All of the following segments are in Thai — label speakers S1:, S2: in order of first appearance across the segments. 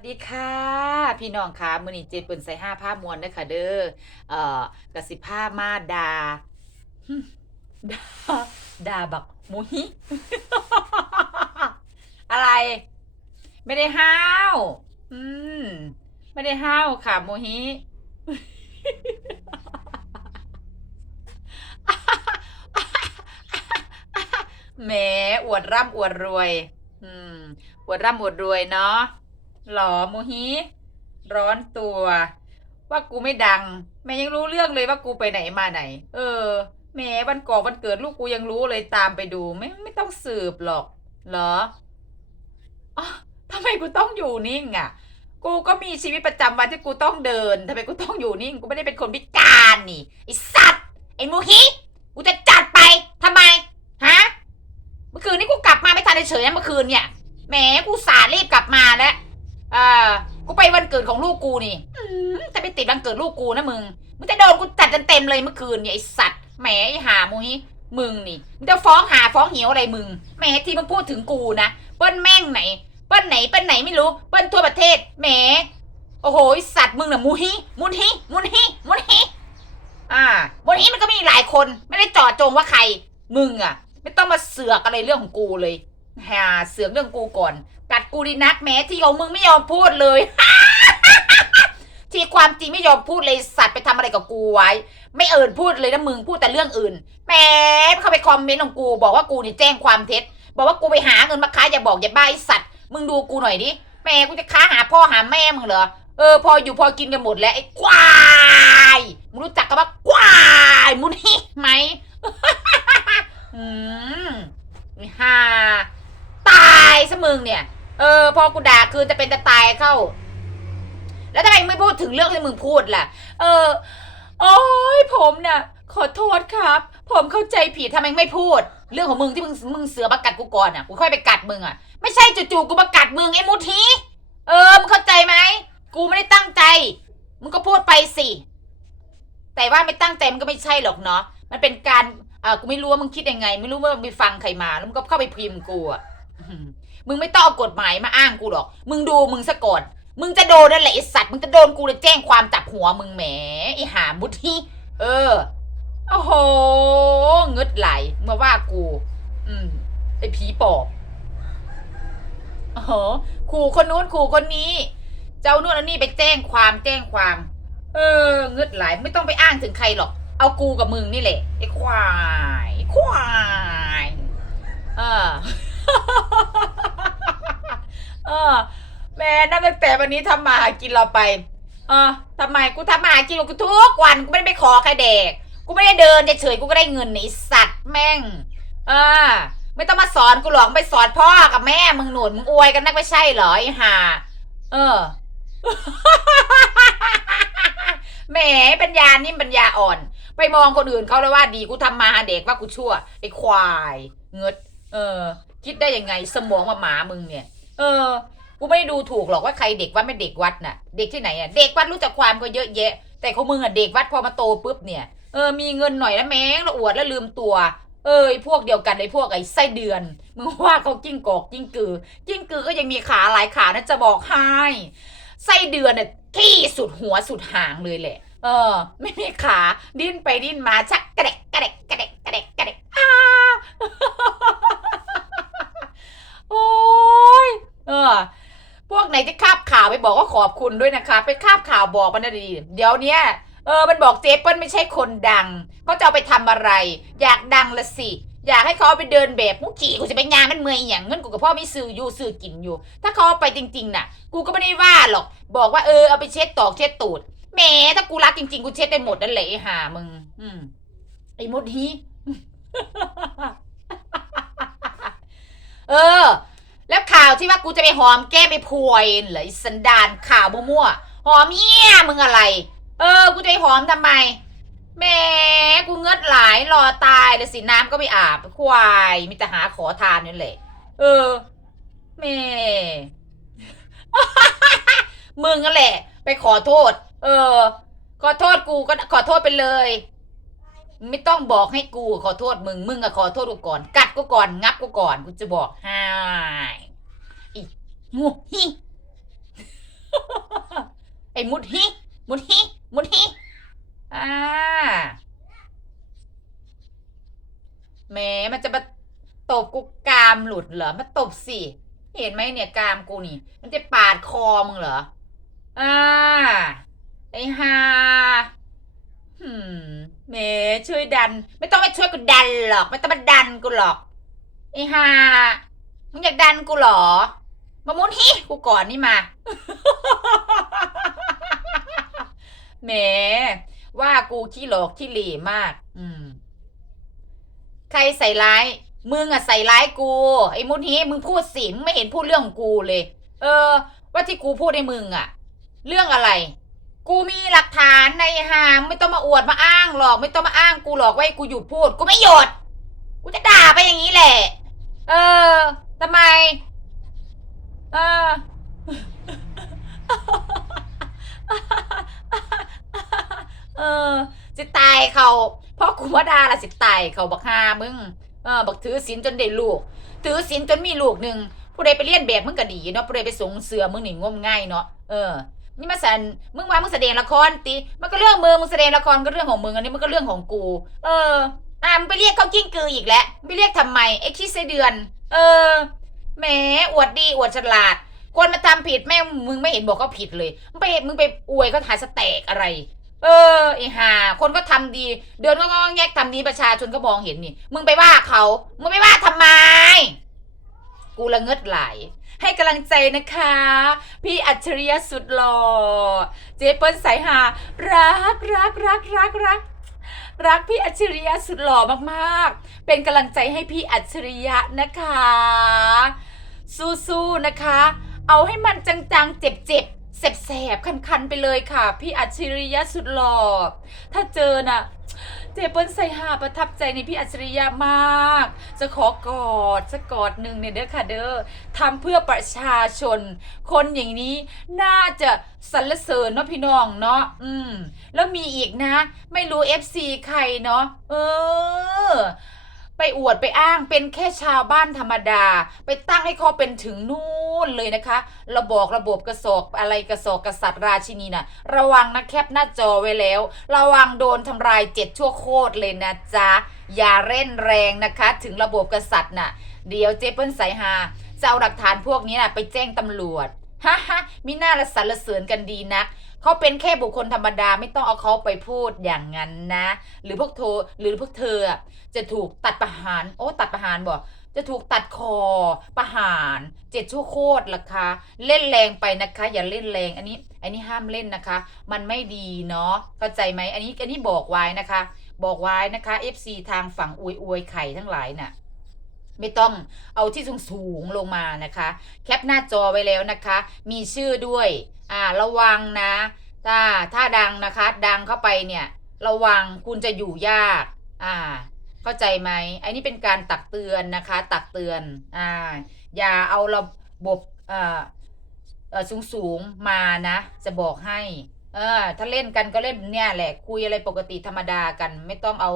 S1: สวัสดีค่ะ พี่น้องค่ะมื้อนี้เจเปิ้นใส่ห้าผ้ามวนเด้ค่ะ เด้อเอ่อกสิผ้ามาดาดาดาบักมูหิอะไร ไม่ได้ห้าว อืม ไม่ได้ห้าวค่ะโมฮิแหมอวดร่ำอวดรวย อืม อวดร่ำอวดรวยเนาะ หรอโมฮิร้อนตัว ว่ากูไม่ดัง แม่ยังรู้เรื่องเลยว่ากูไปไหนมาไหน เออ แม่วันก่อวันเกิดลูกกูยังรู้เลยตามไปดูไม่ไม่ต้องสืบหรอก เหรออทำไมกูต้องอยู่นิ่งอะ กูก็มีชีวิตประจำวันที่กูต้องเดินทำไมกูต้องอยู่นิ่ง กูไม่ได้เป็นคนพิการนี่ไอสัตว์ไอโมฮิกูจะจัดไปทำไมฮะเมื่อคืนนี้กูกลับมาไม่ทันเฉยๆเมื่อคืนเนี่ยแหมกูสารีบกลับมาแล้ว วันเกิดของลูกกูนี่จะไปติดวันเกิดลูกกูนะมึง มึงจะโดนกูจัดเต็มเลยเมื่อคืนเนี่ยไอสัตว์ แหมไอหามุยมึงนี่ มึงจะฟ้องหาฟ้องเหี่ยวอะไรมึง แหมที่มึงพูดถึงกูนะ เปิ้ลแม่งไหน เปิ้ลไหน เปิ้ลไหนไม่รู้ เปิ้ลทั่วประเทศ แหม โอ้โหสัตว์มึงน่ะมูฮิมุนฮิมุนฮิมุนฮิอ่ามุนฮิมันก็มีหลายคน ไม่ได้จาะจงว่าใคร มึงอะ ไม่ต้องมาเสือกอะไรเรื่องของกูเลยหาเสือกเรื่องกูก่อนกัดกูดีนักแม้ที่ของมึงไม่ยอมพูดเลยที่ ความจริงไม่ยอมพูดเลยสัตว์ไปทำอะไรกับกูไว้ ไม่เอ่นพูดเลยนะมึงพูดแต่เรื่องอื่นแหมเข้าไปคอมเมนต์ของกู บอกว่ากูนี่แจ้งความเท็จ บอกว่ากูไปหาเงินมาค้าอย่าบอกอย่าบ้าไอ้สัตว์มึงดูกูหน่อยดิแม่กูจะค้าหาพ่อหาแม่มึงเหรอเออพออยู่พอกินกันหมดแล้วไอ้ควายมึงรู้จักกันปะควายมุนฮิไหมอืมฮ่าตายซะมึงเนี่ย เออ พอกูด่าคืนจะเป็นจะตายเข้า แล้วทำไมไม่พูดถึงเรื่องที่มึงพูดล่ะ เออ โอ้ยผมน่ะ ขอโทษครับ ผมเข้าใจผิดทำไมไม่พูด เรื่องของมึงที่มึงมึงเสือมากัดกูก่อนอะกูค่อยไปกัดมึงอะไม่ใช่จู่ๆกูมากัดมึงไอ้มุทีเออมึงเข้าใจไหมกูไม่ได้ตั้งใจ มึงก็พูดไปสิ แต่ว่าไม่ตั้งใจมันก็ไม่ใช่หรอกเนาะมันเป็นการเออกูไม่รู้ว่ามึงคิดยังไง ไม่รู้ว่ามึงไปฟังใครมาแล้วมึงก็เข้าไปพิมพ์กูอะมึงไม่ต้องเอากฎหมายมาอ้างกูหรอก มึงดูมึงซะก่อน มึงจะโดนนั่นแหละไอสัตว์มึงจะโดนกูเลยแจ้งความจับหัวมึงแหมไอหามุทีเออโอ้โหเงึดไหลมาว่ากู อืมไอผีปอบโอ้โหขู่คนนู้นขู่คนนี้ เจ้านู่นอานี่ไปแจ้งความแจ้งความ เออเงึดไหลไม่ต้องไปอ้างถึงใครหรอก เอากูกับมึงนี่แหละไอ้ควายควายเออเออ แม่นับตั้งแต่วันนี้ทำมาหากินเราไปเออทำไมกูทำมาหากินกูทุกวันกูไม่ได้ไปขอใครเด็กกูไม่ได้เดินเฉยๆกูก็ได้เงินนี่สัตว์แม่ง เออ ไม่ต้องมาสอนกูหรอกไปสอนพ่อกับแม่มึงหนุนมึงอวยกันนักไม่ใช่เหรอไอ้ห่าเออแหมปัญญานิ่มปัญญาอ่อน ไปมองคนอื่นเขาแล้วว่าดีกูทำมาหาเด็กว่ากูชั่วไอ้ควาย เงดเออ คิดได้ยังไงสมองมาหมามึงเนี่ย เออ กูไม่ได้ดูถูกหรอกว่าใครเด็กวัดไม่เด็กวัดน่ะ เด็กที่ไหนอะ เด็กวัดรู้จักความก็เยอะแยะ แต่ของมึงอะเด็กวัดพอมาโตปุ๊บเนี่ยเออมีเงินหน่อยแล้วแม่งแล้วอวดแล้วลืมตัว เออไอ้พวกเดียวกันไอ้พวกไอ้ไส้เดือนมึงว่าเขากิ้งกอกกิ้งกือ กิ้งกือก็ยังมีขาหลายขานะจะบอกให้ไส้เดือนเนี่ยที่สุดหัวสุดหางเลยแหละ เออ ไม่มีขา ดิ้นไปดิ้นมาชักกระเดกกระเดกกระเดกกระเดกกระเดกอ้าโอ้ยเออ พวกไหนที่คาบข่าวไปบอกว่าขอบคุณด้วยนะคะ ไปคาบข่าวบอกมันนะดี เดี๋ยวเนี้ยเออมันบอกเจเปิ้ลไม่ใช่คนดังเขาจะเอาไปทำอะไร อยากดังละสิ อยากให้เขาเอาไปเดินแบบมุกขี่กูจะไปงานมันเมื่อยอย่างเงินกูกับพ่อไม่ซื้ออยู่ซื้อกินอยู่ ถ้าเขาเอาไปจริงๆน่ะ กูก็ไม่ได้ว่าหรอก บอกว่าเออเอาไปเช็ดตอกเช็ดตูดแหมถ้ากูรักจริงๆกูเช็ดได้หมดนั่นแหละไอ้ห่ามึง อืมไอ้มดฮีเออ แล้วข่าวที่ว่ากูจะไปหอมแก้ไปพวยเหรอไอ้สันดานข่าวมั่วๆหอมเหี้ยมึงอะไร เออ กูจะไปหอมทำไมแม่กูเงือดไหลายรอตายเลยสิน้ำก็ไม่อาบควายมีแต่หาขอทานนี่แหละเออแม่มึงนั่นแหละ ไปขอโทษ เออ ขอโทษกูก็ขอโทษไปเลย ไม่ต้องบอกให้กูขอโทษมึง มึงอะขอโทษกูก่อน กัดกูก่อน งับกูก่อน กูจะบอกให้อีงูฮิไอ้มุดฮิมุดฮิมุดฮิอ่าแหมมันจะมาตบกูกรามหลุดเหรอมาตบสิ เห็นไหมเนี่ยกรามกูนี่ มันจะปาดคอมึงเหรออ่าไอ้ฮาหืม แหมช่วยดัน ไม่ต้องมาช่วยกูดันหรอก ไม่ต้องมาดันกูหรอกไอ้ฮามึงอยากดันกูเหรอมามุนฮิกูก่อนนี่มาแหมว่ากูขี้หลอกขี้หร่มาก อืม ใครใส่ร้าย มึงอะใส่ร้ายกู ไอ้มุนฮิมึงพูดสิมึงไม่เห็นพูดเรื่องของกูเลย เออ ว่าที่กูพูดให้มึงอะเรื่องอะไร กูมีหลักฐานในหามไม่ต้องมาอวดมาอ้างหรอก ไม่ต้องมาอ้างกูหรอกว่ากูหยุดพูด กูไม่หยุดกูจะด่าไปอย่างนี้แหละ เออทำไม เออเออสิตายเขาเพราะกูว่าดาละสิตายเขาบักฮามึงเออบักถือศีลจนได้ลูก ถือศีลจนมีลูกหนึ่งผู้ใดไปเรียนแบบมึงก็ดีเนาะผู้ใดไปสงเสือมึงนี่งมง่ายเนาะเออ นี่มาสันมึงว่ามึงแสดงละครติมันก็เรื่องมึงมึงแสดงละครก็เรื่องของมึงอันนี้มันก็เรื่องของกู เออ อ่ามึงไปเรียกเขากิ้งกืออีกแล้วมึงไปเรียกทำไมไอ้ขี้ไสเดือน เออแหมอวดดีอวดฉลาดคนมาทำผิดแม่มึงไม่เห็นบอกเขาผิดเลยมึงไปมึงไปอวยเขาหาสแต็กอะไร เออไอ้ห่าคนก็ทำดี เดินก็งอแงกทำดีประชาชนก็มองเห็นนี่ มึงไปว่าเขามึงไปว่าทำไม กูละเงิดไหลาย ให้กำลังใจนะคะ พี่อัจฉริยะสุดหล่อ เจเปิ้ลสายหา รักรักรักรักรักรักพี่อัจฉริยะสุดหล่อมากๆ เป็นกำลังใจให้พี่อัจฉริยะนะคะ สู้ๆนะคะ เอาให้มันจังๆ เจ็บๆแสบๆคันๆไปเลยค่ะ พี่อัจฉริยะสุดหล่อ ถ้าเจอน่ะ เจเปิ้ลใส่หาประทับใจในพี่อัจฉริยะมาก จะขอกอดสักกอดหนึ่งเนี่ยเด้อค่ะเด้อทำเพื่อประชาชน คนอย่างนี้น่าจะสรรเสริญเนาะพี่น้องเนาะอืม แล้วมีอีกนะ ไม่รู้ FC ใครเนาะเออไปอวดไปอ้างเป็นแค่ชาวบ้านธรรมดา ไปตั้งให้เขาเป็นถึงนู่น เลยนะคะ ระบอกระบบกระสอบอะไรกระสอบกษัตริย์ราชินีน่ะระวังนะแคปหน้าจอไว้แล้ว ระวังโดนทำลายเจ็ดชั่วโคตรเลยนะจ๊ะอย่าเร่นแรงนะคะ ถึงระบบกษัตริย์น่ะ เดี๋ยวเจเปิ้ลสายฮาจะเอาหลักฐานพวกนี้น่ะไปแจ้งตำรวจฮ่าฮ่ามิน่าละสรรเสริญกันดีนักเขาเป็นแค่บุคคลธรรมดาไม่ต้องเอาเขาไปพูดอย่างนั้นนะ หรือพวกเธอหรือพวกเธอจะถูกตัดประหาร โอ้ตัดประหารบ่ จะถูกตัดคอประหารเจ็ดชั่วโคตรล่ะคะ เล่นแรงไปนะคะ อย่าเล่นแรงอันนี้อันนี้ห้ามเล่นนะคะ มันไม่ดีเนาะเข้าใจไหมอันนี้อันนี้บอกไว้นะคะ บอกไว้นะคะ FC ทางฝั่งอวยอวยไข่ทั้งหลายน่ะไม่ต้องเอาที่สูงสูงลงมานะคะ แคปหน้าจอไว้แล้วนะคะ มีชื่อด้วย อ่าระวังนะ ถ้าถ้าดังนะคะ ดังเข้าไปเนี่ย ระวังคุณจะอยู่ยาก อ่า เข้าใจไหมอันนี้เป็นการตักเตือนนะคะ ตักเตือนอ่าอย่าเอาระบบเอ่อเออสูงสูงมานะ จะบอกให้ เออ ถ้าเล่นกันก็เล่นเนี่ยแหละ คุยอะไรปกติธรรมดากัน ไม่ต้องเอา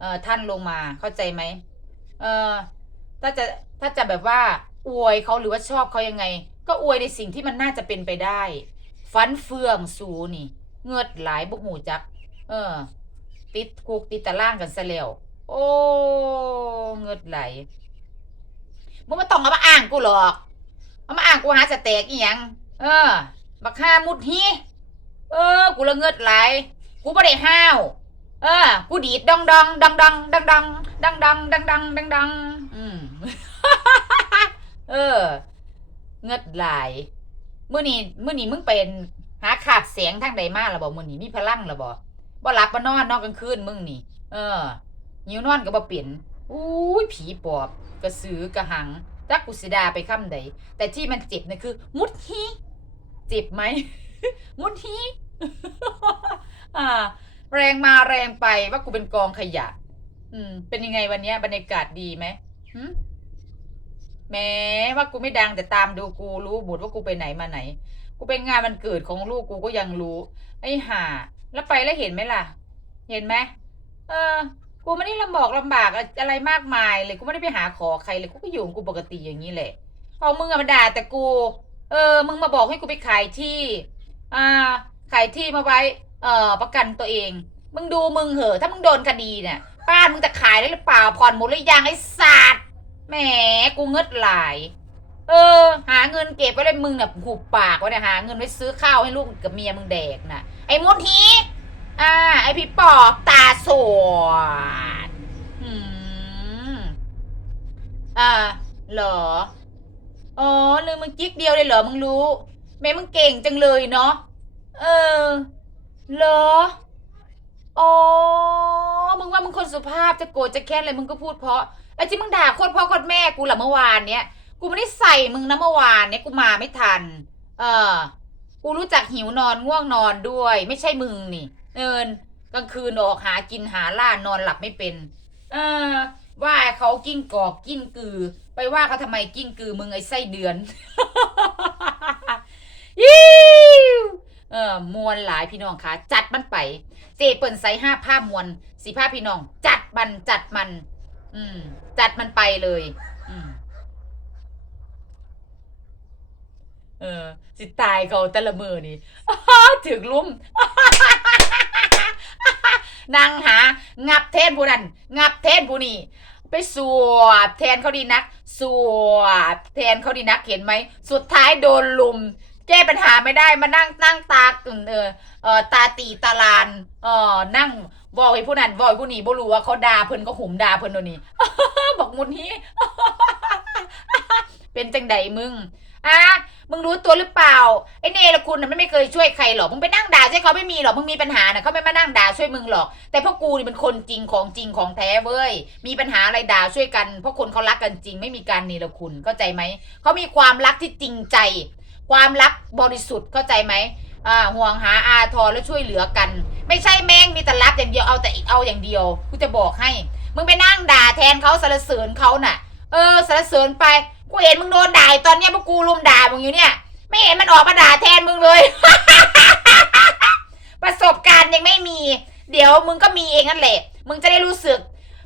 S1: เอ่อท่านลงมาเข้าใจไหมเออถ้าจะถ้าจะแบบว่าอวยเขาหรือว่าชอบเขายังไง ก็อวยในสิ่งที่มันน่าจะเป็นไปได้ ฟันเฟืองสูนี่ เงือดหลายบุกหูจัก เออ ติดคุกติดตารางกันซะแล้ว โอ้เงือดไหลมึงม่ต้องเอามาอ้างกูหรอก เอามาอ้างกูหาสแตกอีหยัง เออบักห้ามุดฮีเออ กูละเงือดไหลกูไม่ได้ห้าว เออ กูดีดดองดองดังดังดังดังดังดังดังดังดังดังอืมเออ เงือดไหลมื่อนี้มื่อนี้มึงเป็นหาขาบเสียงทางใดมาหรอบอกมื่อนี้มีพลังหรอบอกบ่หลับบ่นอนนอนกลางคืนมึงนี่ เออ หิวนอนก็บ่เปลี่ยนอุ้ยผีปอบกระสือกระหังจักกุสิดาไปค่ำใดแต่ที่มันเจ็บเนี่ยคือ มุดฮีเจ็บไหม มุดฮีอ่าแรงมาแรงไปว่ากูเป็นกองขยะ อืม เป็นยังไงวันเนี้ยบรรยากาศดีไหมหึแม้ว่ากูไม่ดังแต่ตามดูกูรู้หมดว่ากูไปไหนมาไหน กูเป็นงานวันเกิดของลูกกูก็ยังรู้ ไอ้ห่า แล้วไปแล้วเห็นไหมล่ะ เห็นไหมเออ กูไม่ได้ลำบอกลำบากอะไรมากมายเลยกูไม่ได้ไปหาขอใครเลยกูก็อยู่ของกูปกติอย่างนี้แหละเอามึงอะมาด่าแต่กู เออ มึงมาบอกให้กูไปขายที่ อ่า ขายที่มาไว้ เอ่อ ประกันตัวเอง มึงดูมึงเหอะ ถ้ามึงโดนคดีเนี่ยบ้านมึงจะขายได้หรือเปล่าผ่อนหมดหรือยังไอ้สัตว์แหมกูเงิดหลาย เออ หาเงินเก็บไว้เลยมึงเนี่ยหุบปากไว้เนี่ยหาเงินไว้ซื้อข้าวให้ลูกกับเมียมึงแดกน่ะ ไอ้มุที อ่า ไอพี่ปอบตาสวดอืมอ่าเหรอ อ๋อลืมมึงจิ๊กเดียวเลยเหรอ มึงรู้ แม่มึงเก่งจังเลยเนาะ เออ เหรอ อ๋อ มึงว่ามึงคนสุภาพจะโกรธจะแค้นอะไรมึงก็พูดเพราะ ไอ้ที่มึงด่าโคตรพ่อโคตรแม่กูหละเมื่อวานเนี้ย กูไม่ได้ใส่มึงนะเมื่อวานเนี้ยกูมาไม่ทัน เออ กูรู้จักหิวนอนง่วงนอนด้วย ไม่ใช่มึงนี่ เอินกลางคืนออกหากินหาล่านอนหลับไม่เป็น เออ ว่าเขากิ้งกอกกิ้งกือ ไปว่าเขาทำไมกิ้งกือมึงไอ้ไส้เดือนยิวเออมวนหลายพี่น้องคะจัดมันไป เจเปิ่นใส่ห้าผ้ามวนสีผ้าพี่น้อง จัดมันจัดมัน อืม จัดมันไปเลย อืมเออ สิตายเขาแต่ละมือนี่ถึงลุ่ม นางหา งับเทนผู้นั้นงับเทนผู้นี้ไปสวบแทนเขาดีนัก สวบแทนเขาดีนักเห็นไหม สุดท้ายโดนลุม แก้ปัญหาไม่ได้มานั่งนั่งตาเออเออตาตีตาลานเออนั่งบอกไอ้ผู้นั้นบอกผู้นี้บ่รู้ว่าเขาด่าเพิ่นก็หุมด่าเพิ่นโน่นนี่บอกมุนนี้เป็นจังใดมึงะ มึงรู้ตัวหรือเปล่า ไอ้เนรคุณน่ะไม่เคยช่วยใครหรอก มึงไปนั่งด่าใช่เขาไม่มีหรอก มึงมีปัญหาน่ะเขาไม่มานั่งด่าช่วยมึงหรอก แต่พวกกูนี่เป็นคนจริงของจริงของแท้เว้ย มีปัญหาอะไรด่าช่วยกัน เพราะคนเขารักกันจริง ไม่มีการเนรคุณ เข้าใจไหม เขามีความรักที่จริงใจ ความรักบริสุทธิ์ เข้าใจไหมอ่าห่วงหาอาทรและช่วยเหลือกัน ไม่ใช่แม่งมีแต่รับอย่างเดียว เอาแต่เอาอย่างเดียว กูจะบอกให้ มึงไปนั่งด่าแทนเขาสรรเสริญเขาน่ะ เออสรรเสริญไป กูเห็นมึงโดนด่าตอนเนี้ยพวกกูรุมด่ามึงอยู่เนี่ย ไม่เห็นมันออกมาด่าแทนมึงเลย ประสบการณ์ยังไม่มี เดี๋ยวมึงก็มีเองนั่นแหละ มึงจะได้รู้สึก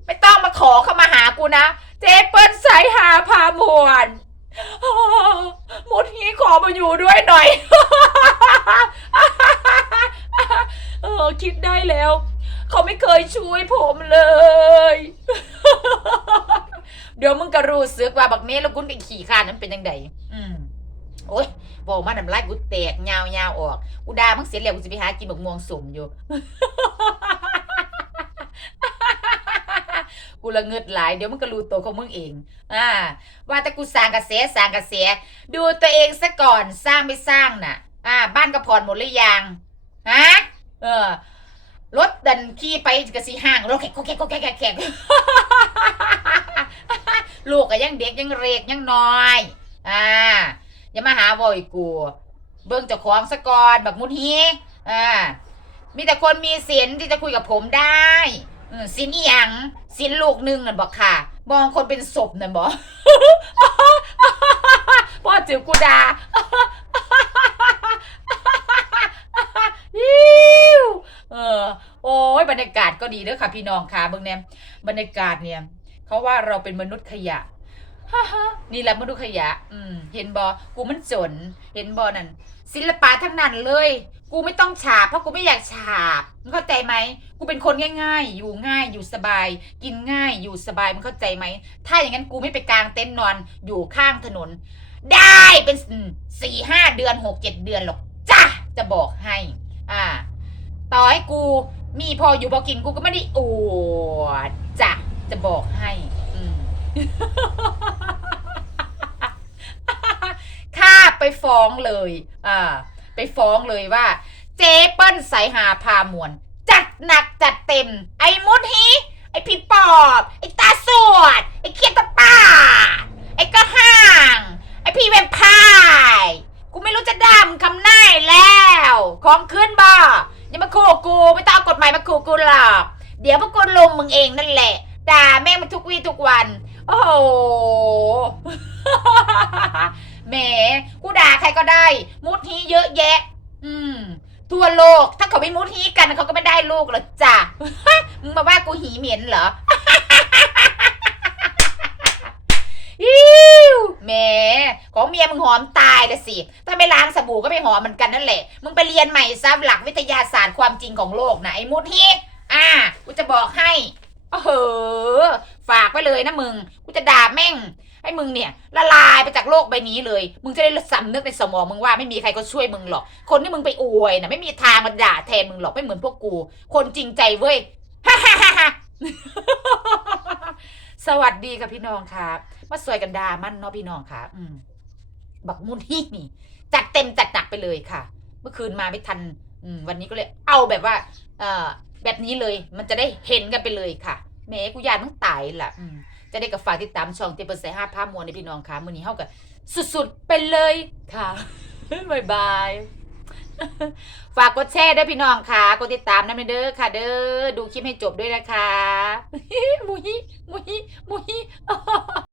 S1: ไม่ต้องมาขอเข้ามาหากูนะ เจเปิ้ลสายหาพามวนหมดฮีขอมาอยู่ด้วยหน่อย เออคิดได้แล้ว เขาไม่เคยช่วยผมเลย เดี๋ยวมึงก็รู้สึกว่าบักเนี้แล้วกุนกับขี่ข้านั้นเป็นยังไงอืมโอ๊ยบอกมาน้ำลายกูแตกยาวๆออกกูด่ามึงเสียแล้วกูจะไปหากินบักม่วงสมอยู่ กูละเงิดหลาย เดี๋ยวมึงก็รู้ตัวของมึงเอง อ่า ว่าแต่กูสร้างกระแสสร้างกระแสดูตัวเองซะก่อนสร้างไม่สร้างน่ะ อ่า บ้านก็ผ่อนหมดหรือยังฮะเออรถดันขี่ไปกระสีห้างรถแขกแขกแขกแขก ลูกก็ยังเด็กยังเรกยังน้อย อ่า อย่ามาหาบ่อยกู เบิ่งเจ้าของซะกอนแบบมุนฮีอ่า มีแต่คนมีศีลที่จะคุยกับผมได้ศีลอีหยังศีลลูกหนึ่งน่ะบอกค่ะ มองคนเป็นศพน่ะบอกพ่อจิ๋วกูดาฮิวเออ โอ้ยบรรยากาศก็ดีเด้อค่ะ พี่น้องค่ะเบิ่งแนมบรรยากาศเนี่ย เขาว่าเราเป็นมนุษย์ขยะฮ่าฮ่านี่แหละมนุษย์ขยะ อืม เห็นบอกูมันจน เห็นบอนั่นศิลปะทั้งนั้นเลย กูไม่ต้องฉาบเพราะกูไม่อยากฉาบมึงเข้าใจไหมกูเป็นคนง่าย ๆ อยู่ง่ายอยู่สบาย กินง่ายอยู่สบายมึงเข้าใจไหมถ้าอย่างนั้นกูไม่ไปกลางเต็นท์นอนอยู่ข้างถนน ได้เป็นสี่ห้าเดือนหกเจ็ดเดือนหรอกจ้าจะบอกให้ อ่า ต่อให้กูมีพออยู่พอกินกูก็ไม่ได้อวดจ้ะ จะบอกให้ อืม ข้าไปฟ้องเลย อ่า ไปฟ้องเลยว่า เจเปิ้ลสายหาพามวน จัดหนักจัดเต็ม ไอ้มุดฮีไอ้พี่ปอบ ไอ้ตาสวด ไอ้เคียนตะป้าดไอ้กระห้าง ไอ้พี่เวมพายกูไม่รู้จะด่ามคำหน้าแล้ว ของขึ้นบ่อย่ามาขู่กู ไม่ต้องเอากฎหมายมาขู่กูหรอก เดี๋ยวพวกกูลุมมึงเองนั่นแหละ วี่ทุกวัน โอ้โหแหมกูด่าใครก็ได้ มุดฮีเยอะแยะ อืม ทั่วโลก ถ้าเขาไม่มุดฮีกันเขาก็ไม่ได้ลูกหรอกจ้ะมึงมาว่ากูหีเหม็นเหรออิ้วแหมของเมียมึงหอมตายเลยสิ ถ้าไม่ล้างสบู่ก็ไม่หอมเหมือนกันนั่นแหละ มึงไปเรียนใหม่ซะหลักวิทยาศาสตร์ความจริงของโลกนะไอ้มุดฮีอ่า กูจะบอกให้ เออ ฝากไว้เลยนะมึง กูจะด่าแม่ง ให้มึงเนี่ย ละลายไปจากโลกใบนี้เลย มึงจะได้สำนึกในสมองมึงว่าไม่มีใครก็ช่วยมึงหรอก คนที่มึงไปอวยนะไม่มีทางมาด่าแทนมึงหรอกไม่เหมือนพวกกู คนจริงใจเว้ยสวัสดีค่ะพี่น้องครับมาสวยกันดามันเนาะพี่น้องค่ะอืมบักมุนที่นี่ จัดเต็มจัดหนักไปเลยค่ะ เมื่อคืนมาไม่ทัน อืม วันนี้ก็เลยเอาแบบว่า เอ่อ แบบนี้เลย มันจะได้เห็นกันไปเลยค่ะ แหม้กูยานต้องตายล่ะอืมจะได้กับฝากติดตามช่องเตเปอร์เซห้าภาพมวลในพี่น้องค่ะมือนี้เท่ากับสุดๆไปเลยค่ะบายบายฝากกดแชร์ด้วยพี่น้องค่ะกดติดตามนะเด้อค่ะ เด้อดูคลิปให้จบด้วยนะคะมุยมุยมุย